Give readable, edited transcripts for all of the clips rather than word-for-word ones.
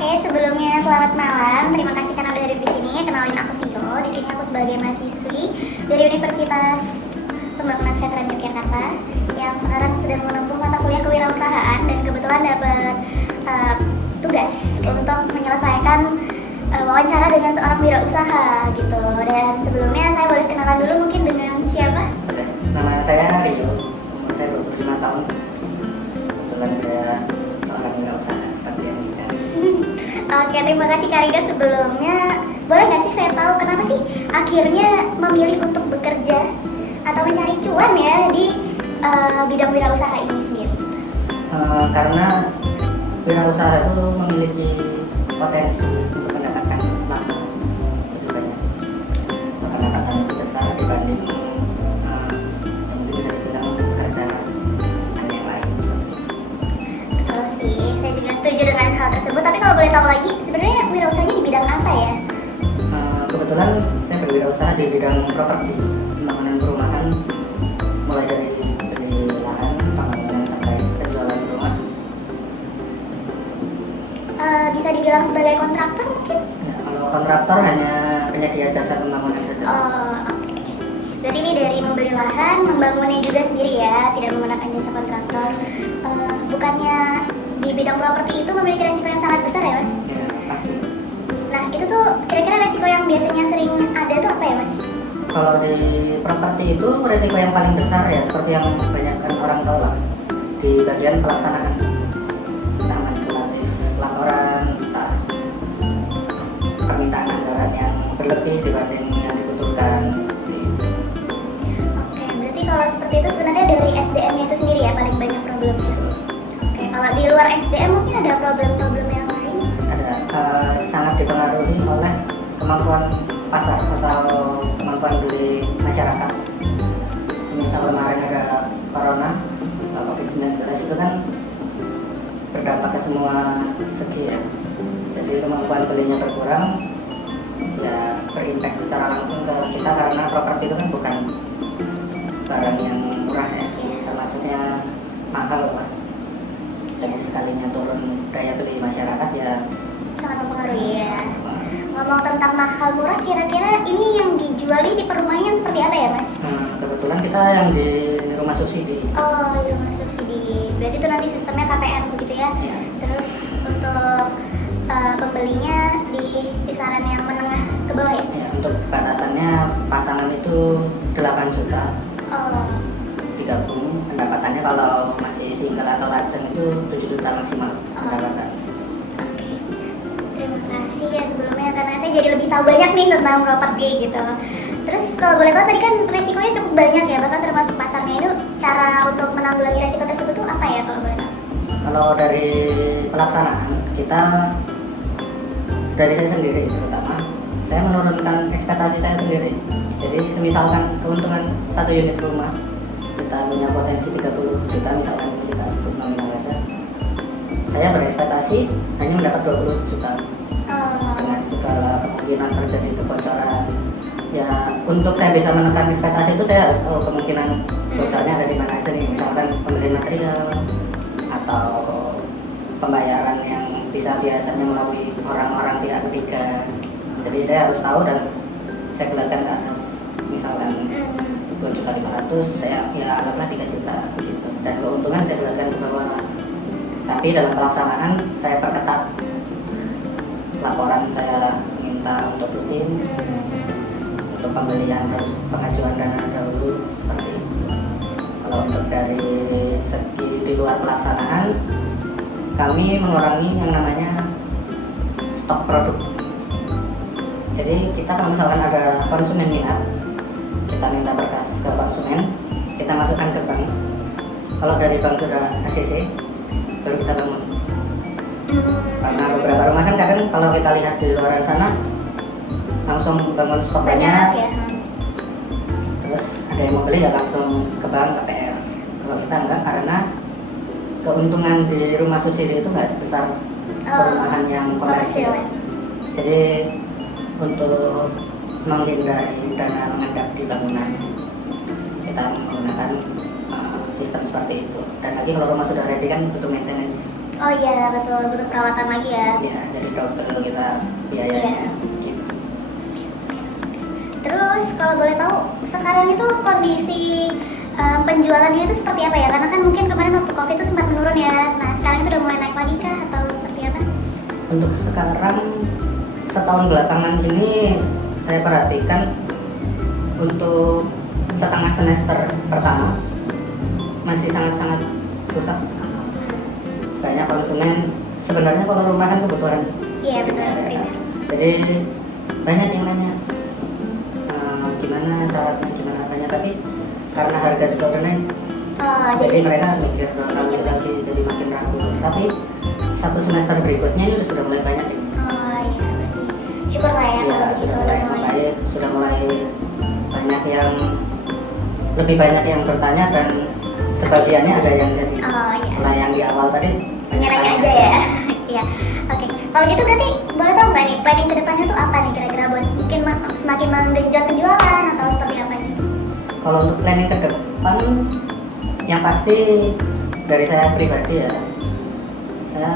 Oke, sebelumnya selamat malam. Terima kasih karena udah hadir di sini. Kenalin aku Vio. Di sini aku sebagai mahasiswi dari Universitas Pembangunan Veteran Yogyakarta yang sekarang sedang menempuh mata kuliah kewirausahaan dan kebetulan dapat tugas untuk menyelesaikan wawancara dengan seorang wirausaha gitu. Dan sebelumnya saya boleh kenalan dulu mungkin dengan siapa? Oke, nama saya Rio, umur saya 25 tahun. Kebetulan saya seorang wirausaha seperti yang kita. Oke, terima kasih Kak Rido. Sebelumnya, boleh nggak sih saya tahu kenapa sih akhirnya memilih untuk bekerja atau mencari cuan ya di bidang wirausaha ini sendiri? Karena wirausaha itu memiliki potensi untuk mendapatkan laba lebih banyak, untuk pendapatan lebih besar dibanding yang mungkin bisa dibilang pekerjaan yang lain seperti itu. Betul sih, saya juga setuju dengan hal tersebut. Tapi kalau boleh tahu lagi, sebenarnya wirausahanya di bidang apa ya? Kebetulan saya berwirausaha di bidang properti, pembangunan perumahan, mulai dari beli lahan, pembangunan sampai penjualan rumah. Bisa dibilang sebagai kontraktor mungkin? Nah, kalau kontraktor hanya penyedia jasa pembangunan saja. Oh, oke. Berarti ini dari membeli lahan, membangunnya juga sendiri ya, tidak menggunakan jasa kontraktor. Bukannya di bidang properti itu memiliki resiko yang sangat besar ya, Mas? Ya, pasti. Nah, itu tuh kira-kira resiko yang biasanya sering ada tuh apa ya, Mas? Kalau di properti itu resiko yang paling besar ya seperti yang kebanyakan orang tahu lah, di bagian pelaksanaan, entah manipulatif laporan, entah permintaan anggaran yang berlebih dibanding yang dibutuhkan. Seperti itu. Oke, berarti kalau seperti itu sebenarnya dari SDM-nya itu sendiri ya paling banyak problemnya. Oke, kalau di luar SDM mungkin ada problem-problem yang lain? Ada sangat dipengaruhi oleh kemampuan pasar atau kemampuan beli masyarakat. Semisal kemarin ada corona atau COVID-19 itu kan berdampak ke semua segi ya. Jadi kemampuan belinya berkurang, ya berimpact secara langsung ke kita karena properti itu kan bukan barang yang murah ya, termasuknya mahal lah. Jadi sekalinya turun daya beli masyarakat ya Sangat mempengaruhi ya. Ngomong tentang mahal murah, kira-kira ini yang dijuali di perumahannya seperti apa ya, Mas? kebetulan kita yang di rumah subsidi. Oh, di rumah subsidi. Berarti itu nanti sistemnya KPR begitu ya? Ya. Terus untuk pembelinya di kisaran yang menengah ke bawah ya? Ya, untuk batasannya pasangan itu 8 juta Oh, digabung, pendapatannya kalau masih single atau lajang itu 7 juta maksimal pendapatan. oke. Terima kasih ya sebelumnya karena saya jadi lebih tahu banyak nih tentang properti gitu. Terus kalau boleh tahu tadi kan resikonya cukup banyak ya, bahkan termasuk pasarnya itu. Cara untuk menanggulangi resiko tersebut tuh apa ya kalau boleh tahu? Kalau dari pelaksanaan kita, dari saya sendiri terutama, saya menurunkan ekspektasi saya sendiri. Jadi semisalkan keuntungan satu unit rumah kita punya potensi 30 juta, misalkan ini kita sebut nominal saja, saya berekspektasi hanya mendapat 20 juta dengan segala kemungkinan terjadi kebocoran. Ya, untuk saya bisa menekan ekspektasi itu saya harus tahu kemungkinan bocornya ada di mana aja nih, misalkan pembelian material atau pembayaran yang bisa biasanya melalui orang-orang pihak ketiga. Jadi saya harus tahu dan saya bulatkan ke atas, misalkan 2.500.000, saya ya anggaplah 3 juta begitu, dan keuntungan saya bulatkan ke bawah lah. Tapi dalam pelaksanaan saya perketat, laporan saya minta untuk rutin, untuk pembelian terus pengajuan dana dahulu seperti itu. Kalau untuk dari segi di luar pelaksanaan, kami mengurangi yang namanya stok produk. Jadi kita kalau misalkan ada konsumen minat, kita minta berkas ke konsumen, kita masukkan ke bank. Kalau dari bank sudah ACC, baru kita bangun. Karena beberapa rumah kan kadang kalau kita lihat di luar sana langsung bangun stok Banyak banyak, ya. terus ada yang mau beli ya langsung ke bank KPR. Kalau kita enggak, karena keuntungan di rumah subsidi itu enggak sebesar perumahan yang komersil. ya. Jadi untuk menghindari dana mengendap di bangunan, kita menggunakan sistem seperti itu. Dan lagi kalau rumah sudah ready kan butuh maintenance. Oh iya betul, butuh perawatan lagi ya. Ya, jadi dokter kita biayanya gitu. Terus kalau boleh tahu sekarang itu kondisi penjualannya itu seperti apa ya? Karena kan mungkin kemarin waktu COVID itu sempat menurun ya. Nah sekarang itu udah mulai naik lagi kah atau seperti apa? Untuk sekarang setahun belakangan ini saya perhatikan untuk setengah semester pertama masih sangat-sangat susah. Banyak konsumen sebenarnya kalau rumah kan kebutuhan. Iya betul. Ya, jadi banyak yang nanya gimana syaratnya, gimana apanya, tapi karena harga juga udah naik, Oh jadi mereka mikir kalau lagi jadi makin ragu. Tapi satu semester berikutnya ini sudah mulai banyak. Oh iya berarti syukurlah ya Ya, kalau begitu sudah udah mulai mulai. baik, sudah mulai banyak yang lebih banyak yang bertanya dan sebagiannya ada yang jadi. Oh iya. Kalau yang di awal tadi Nanya-nanya aja ya. Iya. Oke. Kalau gitu berarti boleh tahu nggak nih planning kedepannya tuh apa nih kira-kira buat mungkin semakin menggenjot penjualan atau seperti apa nih? Kalau untuk planning ke depan, yang pasti dari saya pribadi ya, saya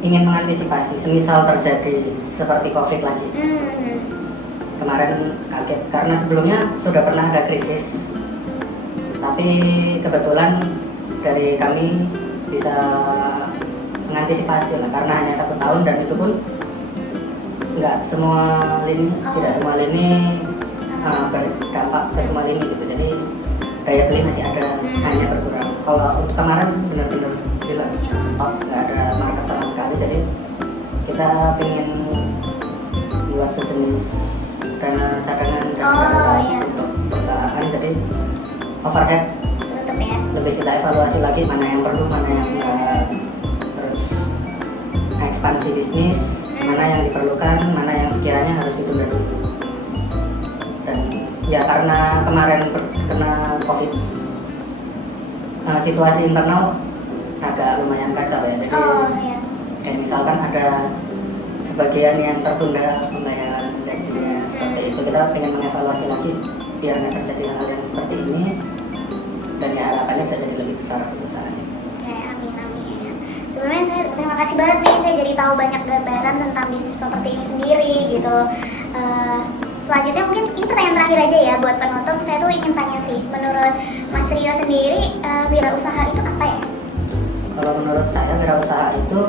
ingin mengantisipasi semisal terjadi seperti COVID lagi. Kemarin kaget karena sebelumnya sudah pernah ada krisis, tapi kebetulan dari kami bisa mengantisipasi lah karena hanya 1 tahun dan itu pun nggak semua lini, tidak semua lini berdampak ke semua lini gitu. Jadi daya beli masih ada, hanya berkurang. Kalau untuk kemarin benar-benar bilang stop, nggak ada market sama sekali. Jadi kita pengen buat sejenis dana cadangan dan darurat untuk perusahaan. Jadi overhead Tutup ya. lebih kita evaluasi lagi mana yang perlu, mana yang enggak. Terus ekspansi bisnis, mana yang diperlukan, mana yang sekiranya harus ditunda dulu. Dan ya karena kemarin kena COVID, situasi internal agak lumayan kacau ya. Jadi kayak misalkan ada sebagian yang tertunda pembayaran gajinya seperti itu, kita pengen mengevaluasi lagi biar nggak terjadi hal yang seperti ini, dan ya harapannya bisa jadi lebih besar perusahaannya. Oke, amin. Sebenarnya saya terima kasih banget nih, saya jadi tahu banyak gambaran tentang bisnis properti ini sendiri gitu. Selanjutnya mungkin ini pertanyaan terakhir aja ya buat penutup. Saya tuh ingin tanya sih, menurut Mas Rio sendiri wirausaha itu apa ya? Kalau menurut saya wirausaha itu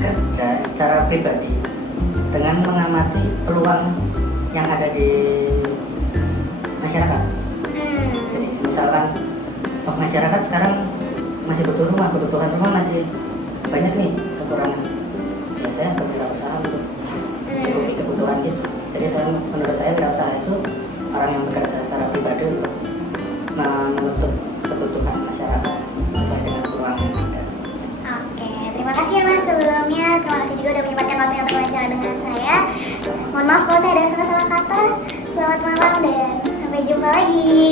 kerja secara pribadi dengan mengamati peluang yang ada di masyarakat. Jadi misalkan masyarakat sekarang masih butuh rumah, kebutuhan rumah masih banyak nih kekurangan. Ya saya berwirausaha untuk mencukupi kebutuhan itu. Jadi menurut saya wirausaha itu orang yang bekerja secara pribadi untuk menutup kebutuhan masyarakat sesuai dengan peluang yang ada. Oke, terima kasih ya Mas sebelumnya. Terima kasih juga udah menyempatkan waktunya untuk wawancara dengan saya. Mohon maaf kalau saya ada salah-salah kata. Selamat malam dan sampai jumpa lagi.